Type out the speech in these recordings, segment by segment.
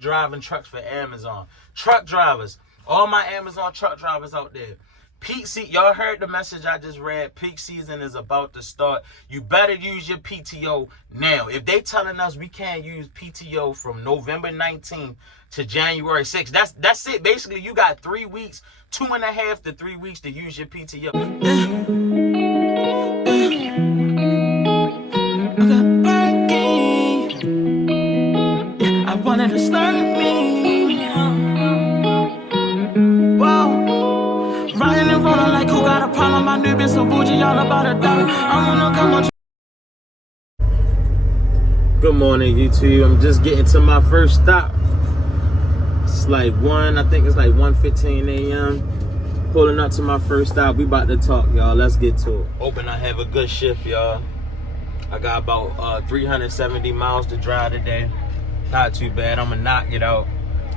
driving trucks for Amazon. Truck drivers, all my Amazon truck drivers out there. Peak season, y'all heard the message I just read. Peak season is about to start. You better use your PTO now. If they telling us we can't use PTO from November 19th to January 6th, that's it. Basically, you got 3 weeks, 2.5 to 3 weeks to use your PTO. I wanted to start me. Whoa. Riding in front of like who got a problem? My new bitch so bougie, y'all about to die. I wanna come on. Good morning, YouTube. I'm just getting to my first stop. It's like I think it's like 1:15 a.m. Pulling up to my first stop. We about to talk, y'all. Let's get to it. Hoping I have a good shift, y'all. I got about 370 miles to drive today. Not too bad. I'm gonna knock it out.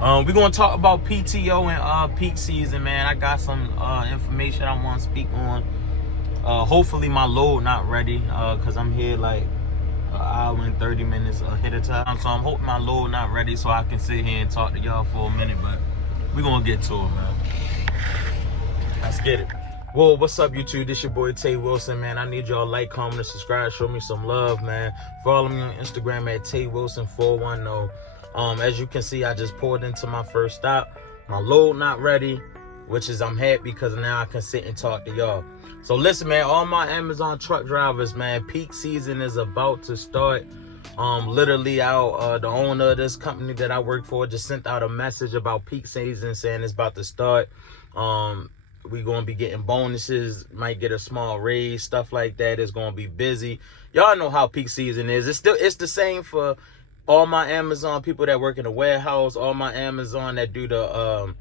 We're gonna talk about PTO and peak season, man. I got some information I want to speak on. Hopefully my load not ready, cause I'm here like an hour and 30 minutes ahead of time. So I'm hoping my load not ready so I can sit here and talk to y'all for a minute. But we're gonna get to it, man. Let's get it. Whoa, what's up, YouTube? This your boy Tay Wilson, man. I need y'all like, comment, and subscribe. Show me some love, man. Follow me on Instagram at TayWilson410. As you can see, I just pulled into my first stop. My load not ready, which is I'm happy because now I can sit and talk to y'all. So listen, man, all my Amazon truck drivers, man, peak season is about to start. Literally the owner of this company that I work for just sent out a message about peak season saying it's about to start. We gonna be getting bonuses, might get a small raise, stuff like that. It's gonna be busy. Y'all know how peak season is. It's the same for all my Amazon people that work in the warehouse, all my Amazon that do the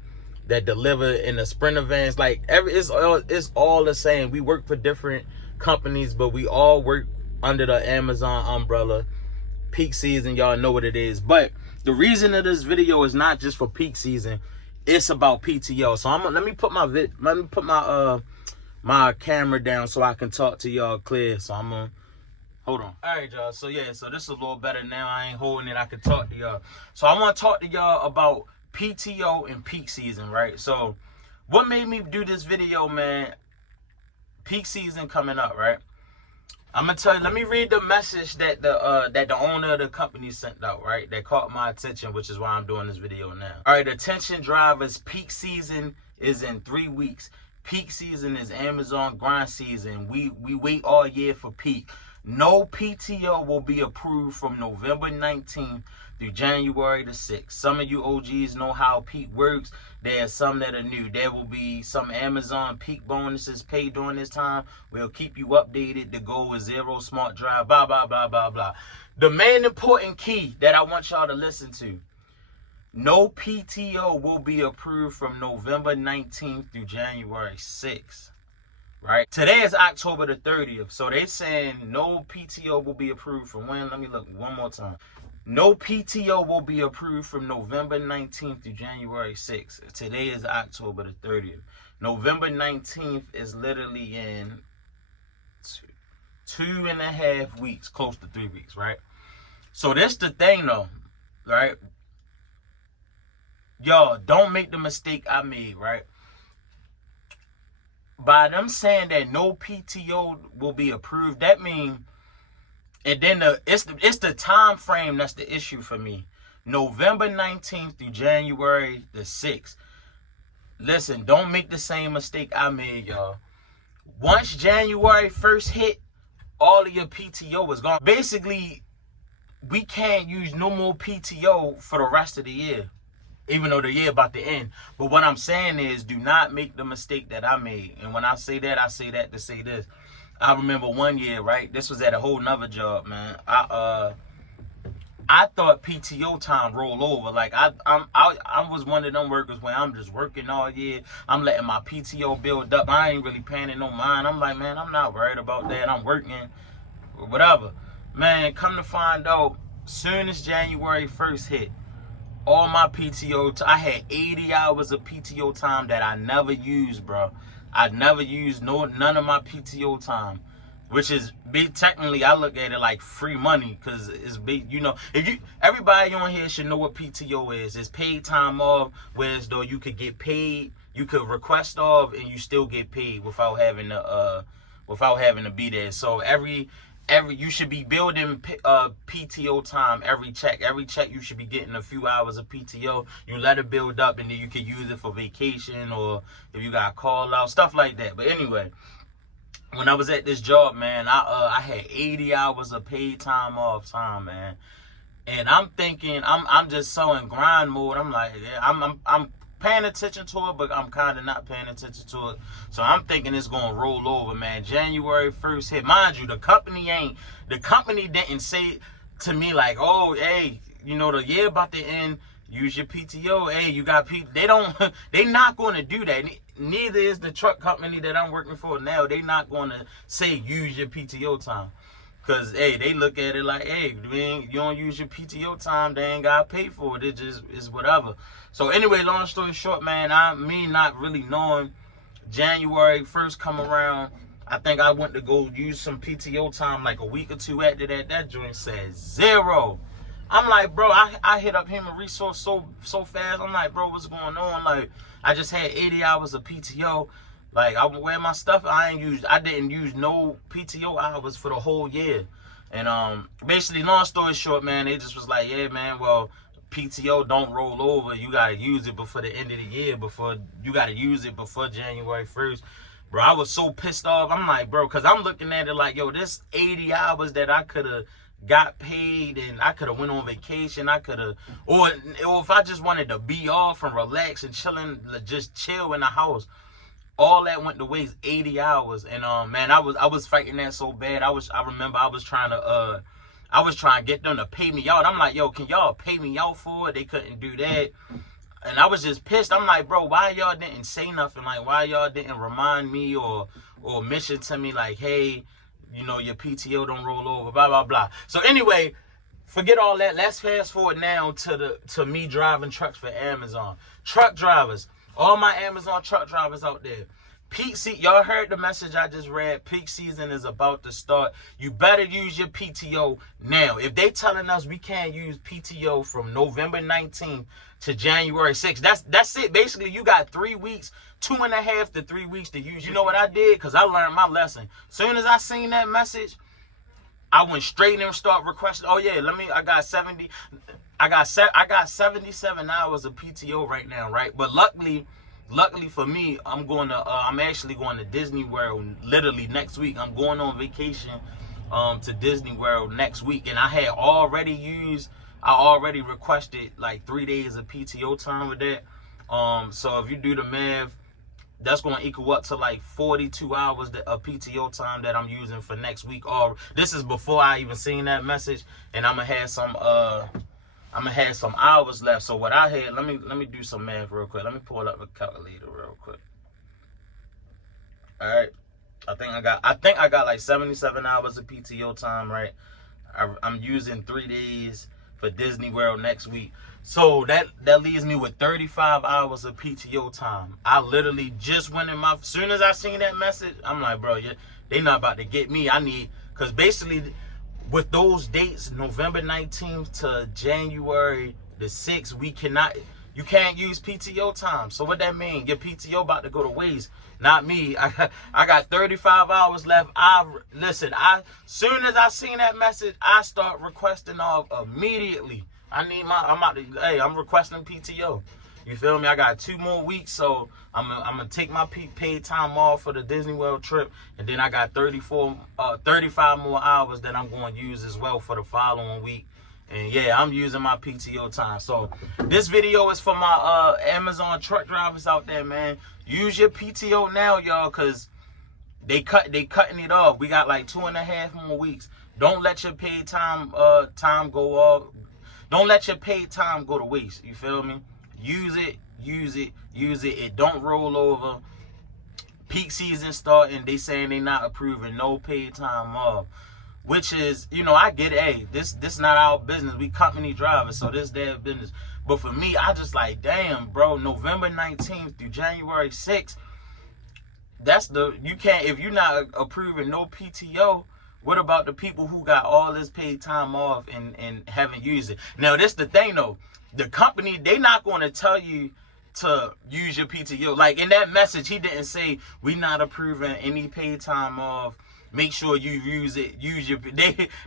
that deliver in the Sprinter vans. Like it's all the same. We work for different companies, but we all work under the Amazon umbrella. Peak season, y'all know what it is. But the reason of this video is not just for peak season. It's about PTO. So let me put my camera down so I can talk to y'all clear. So I'm gonna hold on. All right, y'all. So yeah, so this is a little better now. I ain't holding it. I can talk to y'all. So I want to talk to y'all about PTO and peak season, right? So what made me do this video, man? Peak season coming up, right? I'm gonna tell you, let me read the message that the owner of the company sent out, right? That caught my attention, which is why I'm doing this video now. All right, attention drivers, peak season is in 3 weeks. Peak season is Amazon grind season. We wait all year for peak. No PTO will be approved from November 19th through January the 6th. Some of you OGs know how peak works. There's some that are new. There will be some Amazon peak bonuses paid during this time. We'll keep you updated. The goal is zero smart drive, blah, blah, blah, blah, blah. The main important key that I want y'all to listen to. No PTO will be approved from November 19th through January 6th. Right? Today is October the 30th. So they saying no PTO will be approved from when? Let me look one more time. No PTO will be approved from November 19th through January 6th. Today is October the 30th. November 19th is literally in 2.5 weeks, close to 3 weeks, right? So that's the thing though, right? Y'all, don't make the mistake I made, right? By them saying that no PTO will be approved, that means, and then it's the time frame that's the issue for me. November 19th through January the 6th. Listen, don't make the same mistake I made, y'all. Once January 1st hit, all of your PTO is gone. Basically, we can't use no more PTO for the rest of the year. Even though the year about to end. But what I'm saying is, do not make the mistake that I made. And when I say that to say this. I remember one year, right? This was at a whole nother job, man. I thought PTO time roll over. Like I was one of them workers where I'm just working all year. I'm letting my PTO build up. I ain't really paying no mind. I'm like, man, I'm not worried about that. I'm working or whatever. Man, come to find out, soon as January 1st hit, all my PTO, I had 80 hours of PTO time that I never used, bro. I never used none of my PTO time. which is technically I look at it like free money, because it's big. You know, if you everybody on here should know what PTO is. It's paid time off, whereas though you could get paid, you could request off, and you still get paid without having to be there. So every you should be building PTO time every check. Every check you should be getting a few hours of PTO. You let it build up, and then you can use it for vacation or if you got call out, stuff like that. But anyway, when I was at this job, man, I had 80 hours of paid time off time, man. And I'm thinking, I'm just so in grind mode. I'm like, yeah, I'm paying attention to it, but I'm kind of not paying attention to it. So I'm thinking it's going to roll over, man. January 1st hit. Mind you, the company didn't say to me like, oh, hey, you know, the year about to end, use your PTO. Hey, you got people. They not going to do that. Neither is the truck company that I'm working for now. They not going to say use your PTO time. Because, hey, they look at it like, hey, you don't use your PTO time, they ain't got to pay for it. It just is whatever. So, anyway, long story short, man, me not really knowing, January 1st come around, I think I went to go use some PTO time like a week or two after that. That joint said 0. I'm like, bro, I hit up Human Resource so fast. I'm like, bro, what's going on? Like, I just had 80 hours of PTO. Like, I wear my stuff. I didn't use no PTO hours for the whole year. And basically, long story short, man, they just was like, yeah, man, well, PTO don't roll over. You gotta use it before the end of the year. You gotta use it before January 1st. Bro, I was so pissed off. I'm like, bro, because I'm looking at it like, yo, this 80 hours that I could have got paid and I could have went on vacation. I could have, or if I just wanted to be off and relax and chilling, just chill in the house. All that went to waste, 80 hours. And man, I was fighting that so bad. I remember I was trying to get them to pay me out. I'm like, yo, can y'all pay me out for it? They couldn't do that. And I was just pissed. I'm like, bro, why y'all didn't say nothing? Like, why y'all didn't remind me or mention to me like, hey, you know, your PTO don't roll over, blah, blah, blah. So anyway, forget all that. Let's fast forward now to me driving trucks for Amazon. Truck drivers. All my Amazon truck drivers out there. Peak season, y'all heard the message I just read. Peak season is about to start. You better use your PTO now. If they telling us we can't use PTO from November 19th to January 6th, that's it. Basically, you got 3 weeks, 2.5 to 3 weeks to use. You know what I did? Because I learned my lesson. Soon as I seen that message, I went straight in and start requesting. Oh yeah, I got 77 hours of PTO right now, right? But luckily for me, I'm actually going to Disney World literally next week. I'm going on vacation to Disney World next week, and I already requested like 3 days of PTO time with that. So if you do the math, that's going to equal up to like 42 hours of PTO time that I'm using for next week. Or this is before I even seen that message, and I'm gonna have some hours left. So what I had, let me do some math real quick. Let me pull up a calculator real quick. All right, I think I got like 77 hours of PTO time, right? I'm using 3 days for Disney World next week. So that leaves me with 35 hours of PTO time. I literally just went in as soon as I seen that message, I'm like, bro, they not about to get me. Because basically with those dates, November 19th to January the 6th, you can't use PTO time. So what that mean? Your PTO about to go to waste. Not me. I got 35 hours left. Soon as I seen that message, I start requesting off immediately. I'm requesting PTO. You feel me? I got 2 more weeks, so I'm gonna take my paid time off for the Disney World trip, and then I got 35 more hours that I'm going to use as well for the following week. And yeah, I'm using my PTO time. So this video is for my Amazon truck drivers out there, man. Use your PTO now, y'all, cause they cutting it off. We got like 2.5 more weeks. Don't let your paid time go off. Don't let your paid time go to waste. You feel me? Use it. It don't roll over. Peak season starting. They saying they not approving no paid time off. Which is, I get it. Hey, this not our business. We company drivers, so this their business. But for me, I just like, damn, bro, November 19th through January 6th, you can't, if you're not approving no PTO, what about the people who got all this paid time off and haven't used it? Now, this the thing though. The company, they not going to tell you to use your PTO. Like in that message, he didn't say, we not approving any paid time off. Make sure you use it.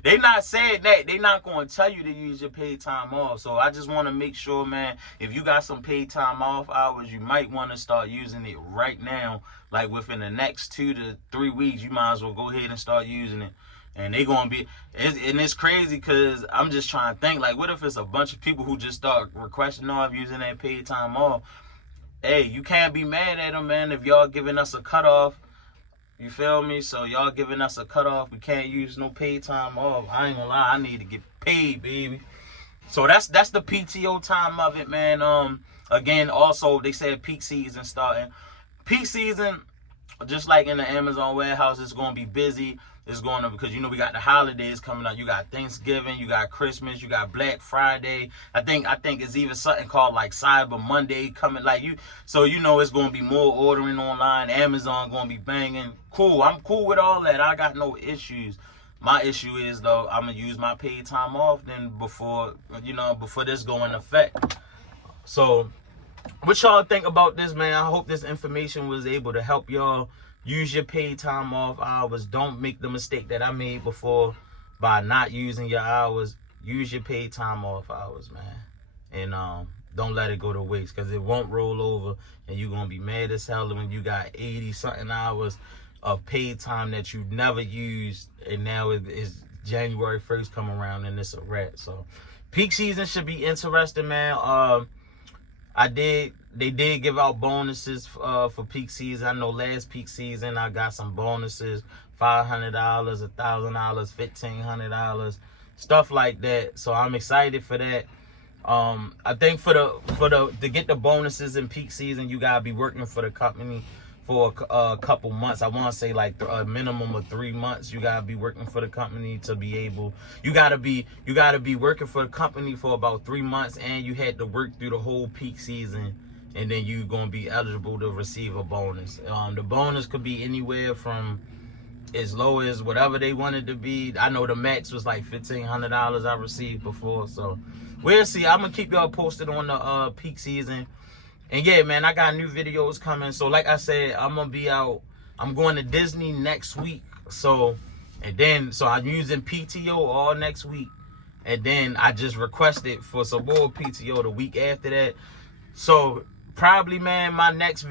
They not saying that. They not going to tell you to use your paid time off. So I just want to make sure, man, if you got some paid time off hours, you might want to start using it right now. Like within the next 2 to 3 weeks, you might as well go ahead and start using it. And they gonna be, and it's crazy because I'm just trying to think, like, what if it's a bunch of people who just start requesting off using that paid time off? Hey, you can't be mad at them, man, if y'all giving us a cutoff. You feel me? So y'all giving us a cutoff. We can't use no paid time off. I ain't gonna lie, I need to get paid, baby. So that's the PTO time of it, man. Again, also they said peak season starting. Peak season, just like in the Amazon warehouse, it's gonna be busy. It's going to, because you know we got the holidays coming up. You got Thanksgiving, you got Christmas, you got Black Friday. I think it's even something called like Cyber Monday coming. Like you, so you know it's going to be more ordering online. Amazon going to be banging. Cool, I'm cool with all that. I got no issues. My issue is though, I'm gonna use my paid time off then before this go into effect. So, what y'all think about this, man? I hope this information was able to help y'all. Use your paid time off hours. Don't make the mistake that I made before by not using your hours. Use your paid time off hours, man. And don't let it go to waste, because it won't roll over and you're going to be mad as hell when you got 80-something hours of paid time that you never used, and now it's January 1st come around and it's a wrap. So peak season should be interesting, man. They did give out bonuses for peak season. I know last peak season I got some bonuses, $500, $1,000, $1,500, stuff like that. So I'm excited for that. I think to get the bonuses in peak season, you gotta be working for the company for a couple months. I want to say like a minimum of 3 months. You gotta be working for the company to be able. You gotta be working for the company for about 3 months, and you had to work through the whole peak season, and then you gonna be eligible to receive a bonus. The bonus could be anywhere from as low as whatever they wanted to be. I know the max was like $1,500 I received before. So we'll see. I'm gonna keep y'all posted on the peak season. And yeah, man, I got new videos coming. So like I said, I'm gonna be out. I'm going to Disney next week. So I'm using PTO all next week. And then I just requested for some more PTO the week after that. So probably, man, my next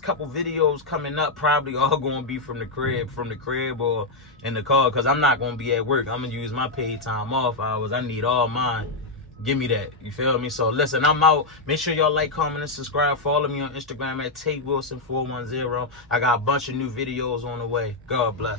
couple videos coming up probably all gonna be from the crib or in the car, because I'm not gonna be at work. I'm gonna use my paid time off hours. I need all mine. Give me that. You feel me? So listen, I'm out. Make sure y'all like, comment, and subscribe. Follow me on Instagram at TateWilson410. I got a bunch of new videos on the way. God bless.